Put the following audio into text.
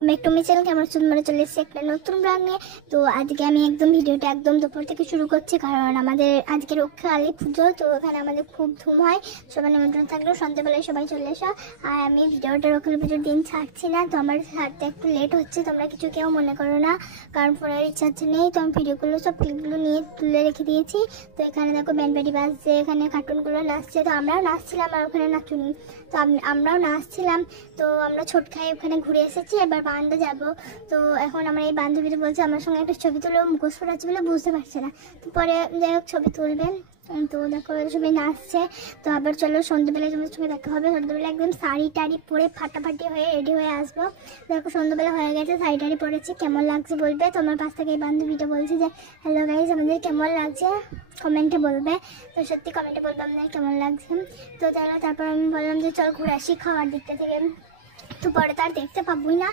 একটু মিছিল কেমন সুন্দর চলে এসেছে একটা নতুন রঙে। তো আজকে আমি একদম ভিডিওটা একদম দুপুর থেকে শুরু করছি, কারণ আমাদের আজকে রক্ষা কালী পুজো, তো এখানে আমাদের খুব ধুম হয়। সবাই নিমন্ত্রণ থাকলেও সন্ধ্যেবেলায় সবাই চলে এসো। আর আমি ভিডিওটা রক্ষা পুজোর দিন ছাড়ছি না, তো আমার ছাড়তে একটু লেট হচ্ছে, তোমরা কিছু কেউ মনে করো না, কারণ ফোনের রিচার্জ নেই। তো আমি ভিডিওগুলো সব ক্লিপগুলো নিয়ে তুলে রেখে দিয়েছি। তো এখানে দেখো ব্যান্ড পার্টি বাজছে, এখানে কার্টুনগুলো নাচছে, তো আমরাও নাচছিলাম আর ওখানে নাচুনি, তো আমরাও নাচছিলাম। তো আমরা ছোট খাই ওখানে ঘুরে এসেছি, এবার বারান্দা যাব। তো এখন আমার এই বান্ধবীটা বলছে আমার সঙ্গে একটা ছবি তুলে, মুখোশ পড়াচ্ছে বলে বুঝতে পারছে না। তো পরে যাই হোক ছবি তুলবেন। তো দেখো সবাই নাচছে। তো আবার চলো সন্ধ্যেবেলায় তোমাদের সঙ্গে দেখা হবে। সন্ধ্যেবেলা একদম শাড়ি টাড়ি পরে ফাটাফাটি হয়ে রেডি হয়ে আসবো। দেখো সন্ধ্যেবেলা হয়ে গেছে, শাড়ি টাড়ি পরেছি, কেমন লাগছে বলবে। তোমার পাশ থেকে এই বান্ধবীটা বলছে যে হ্যালো গাইজ, আমাদের কেমন লাগছে কমেন্টে বলবে। তো সত্যি কমেন্টে বলবে আমাদের কেমন লাগছে। তো তারপর আমি বললাম যে চল ঘুরে আসি খাওয়ার দিকটা থেকে। তো পরে তার দেখতে পাবোই না,